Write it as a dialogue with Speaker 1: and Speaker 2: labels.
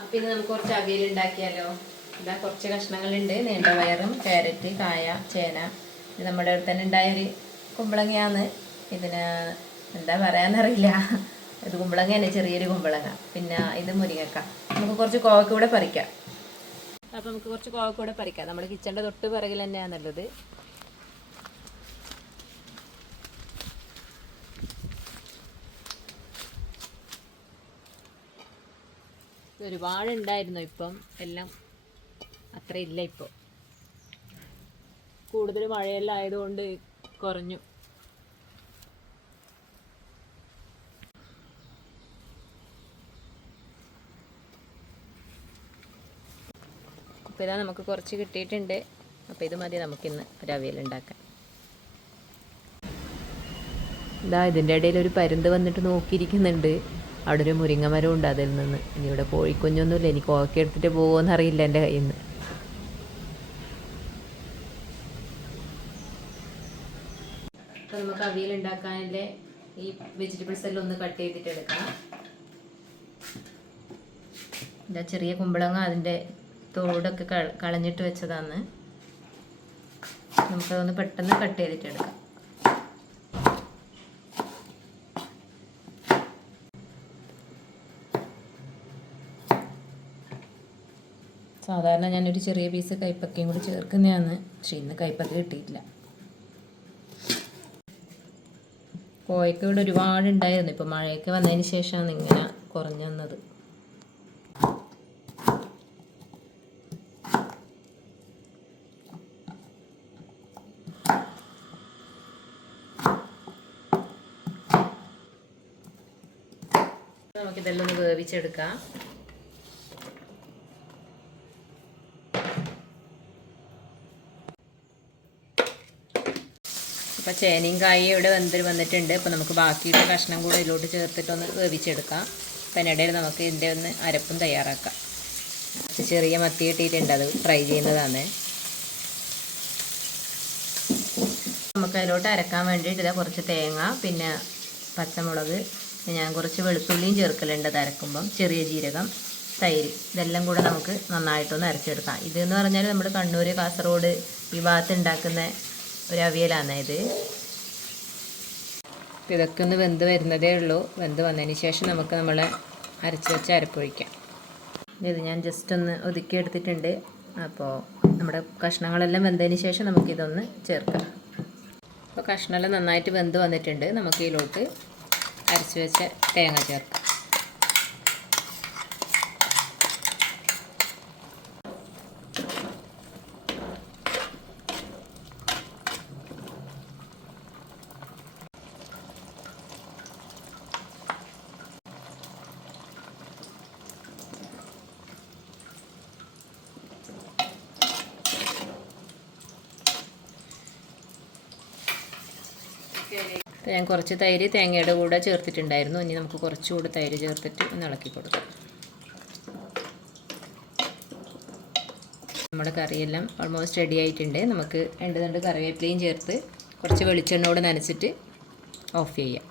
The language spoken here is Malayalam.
Speaker 1: അപ്പം ഇന്ന് നമുക്ക് കുറച്ച് അവിയൽ ഉണ്ടാക്കിയാലോ? ഇതാ കുറച്ച് കഷ്ണങ്ങളുണ്ട്. നീണ്ട വയറും ക്യാരറ്റ് കായ ചേന. ഇത് നമ്മുടെ അടുത്ത് തന്നെ ഉണ്ടായൊരു കുമ്പളങ്ങയാണ്. ഇതിന് എന്താ പറയാന്നറിയില്ല ഇത് കുമ്പളങ്ങ തന്നെ ചെറിയൊരു കുമ്പളങ്ങ. പിന്നെ ഇത് മുരിങ്ങക്ക. നമുക്ക് കുറച്ച് കോവക്കൂടെ പറിക്കാം. അപ്പം നമുക്ക് കുറച്ച് കോവക്കൂടെ പറിക്കാം. നമ്മുടെ കിച്ചന്റെ തൊട്ട് പിറകിൽ തന്നെയാണുള്ളത്. ഒരുപാട് ഉണ്ടായിരുന്നു ഇപ്പം. എല്ലാം അത്ര ഇല്ല ഇപ്പോൾ കൂടുതൽ മഴയെല്ലാം ആയതുകൊണ്ട് കുറഞ്ഞു. അപ്പോൾ ഇതാ നമുക്ക് കുറച്ച് കിട്ടിയിട്ടുണ്ട്. അപ്പോൾ ഇത് മതി നമുക്കിന്ന് ഒരു അവിയൽ ഉണ്ടാക്കാൻ. ഇതാ ഇതിന്റെ ഇടയിൽ ഒരു പരുന്ത് വന്നിട്ട് നോക്കിയിരിക്കുന്നുണ്ട്. അവിടെ ഒരു മുരിങ്ങമരം ഉണ്ട് അതിൽ നിന്ന്. ഇനി ഇവിടെ കോഴിക്കുഞ്ഞൊന്നുമില്ല. എനിക്ക് ഓക്കെ എടുത്തിട്ട് പോകുമെന്ന് അറിയില്ല എന്റെ കയ്യിൽ നിന്ന് നമുക്ക് അവിയൽ ഉണ്ടാക്കാനുള്ള ഈ വെജിറ്റബിൾസ് എല്ലാം ഒന്ന് കട്ട് ചെയ്തിട്ട് എടുക്കാം. ഇതാ ചെറിയ കുമ്പളങ്ങ അതിന്റെ തോടൊക്കെ കളഞ്ഞിട്ട് വെച്ചതാണ്. നമുക്കതൊന്ന് പെട്ടെന്ന് കട്ട് ചെയ്തിട്ട് എടുക്കാം. സാധാരണ ഞാനൊരു ചെറിയ പീസ് കൈപ്പക്കയും കൂടി ചേർക്കുന്നതാണ്. പക്ഷെ ഇന്ന് കൈപ്പക്ക കിട്ടിയിട്ടില്ല. കോയക്ക ഇവിടെ ഒരുപാട് ഉണ്ടായിരുന്നു. ഇപ്പം മഴയൊക്കെ വന്നതിന് ശേഷമാണ് ഇങ്ങനെ കുറഞ്ഞു വന്നത്. നമുക്കിതെല്ലാം ഒന്ന് വേവിച്ചെടുക്കാം. അപ്പോൾ ചേനയും കായും ഇവിടെ വെന്തര് വന്നിട്ടുണ്ട്. അപ്പോൾ നമുക്ക് ബാക്കിയുള്ള കഷ്ണം കൂടെ ഇതിലോട്ട് ചേർത്തിട്ടൊന്ന് വേവിച്ചെടുക്കാം. അപ്പം അതിനിടയിൽ നമുക്ക് ഇതിന്റെ ഒന്ന് അരപ്പും തയ്യാറാക്കാം. ചെറിയ മത്തി കിട്ടിയിട്ടുണ്ട്. അത് ഫ്രൈ ചെയ്യുന്നതാണ്. നമുക്ക് അതിലോട്ട് അരക്കാൻ വേണ്ടിയിട്ട് ഇതാ കുറച്ച് തേങ്ങ പിന്നെ പച്ചമുളക് ഞാൻ കുറച്ച് വെളുത്തുള്ളിയും ചേർക്കലുണ്ട് അത് അരക്കുമ്പം. ചെറിയ ജീരകം തൈര് ഇതെല്ലാം കൂടെ നമുക്ക് നന്നായിട്ടൊന്ന് അരച്ചെടുക്കാം. ഇതെന്ന് പറഞ്ഞാൽ നമ്മുടെ കണ്ണൂർ കാസർഗോഡ് ഈ ഭാഗത്ത് ഉണ്ടാക്കുന്ന ഒരു അവിയലാണ് ഇത്. ഇതൊക്കെ ഒന്ന് വെന്ത് വരുന്നതേ ഉള്ളൂ. വെന്ത് വന്നതിന് ശേഷം നമുക്ക് നമ്മൾ അരച്ച് വെച്ച് അരപ്പൊഴിക്കാം ഇത് ഞാൻ ജസ്റ്റ് ഒന്ന് ഒതുക്കി എടുത്തിട്ടുണ്ട്. അപ്പോൾ നമ്മുടെ കഷ്ണങ്ങളെല്ലാം വെന്തതിന് ശേഷം നമുക്കിതൊന്ന് ചേർക്കാം. അപ്പോൾ കഷ്ണമെല്ലാം നന്നായിട്ട് വെന്ത് വന്നിട്ടുണ്ട്. നമുക്ക് ഇതിലോട്ട് അരച്ച് വെച്ച തേങ്ങ ചേർക്കാം അപ്പോൾ ഞാൻ കുറച്ച് തൈര് തേങ്ങയുടെ കൂടെ ചേർത്തിട്ടുണ്ടായിരുന്നു. ഇനി നമുക്ക് കുറച്ചുകൂടെ തൈര് ചേർത്തിട്ട് ഒന്ന് ഇളക്കി കൊടുക്കാം. നമ്മുടെ കറിയെല്ലാം ഓൾമോസ്റ്റ് റെഡി ആയിട്ടുണ്ട്. നമുക്ക് രണ്ട് രണ്ട് കറിവേപ്പിലയും ചേർത്ത് കുറച്ച് വെളിച്ചെണ്ണയോട് നനച്ചിട്ട് ഓഫ് ചെയ്യാം.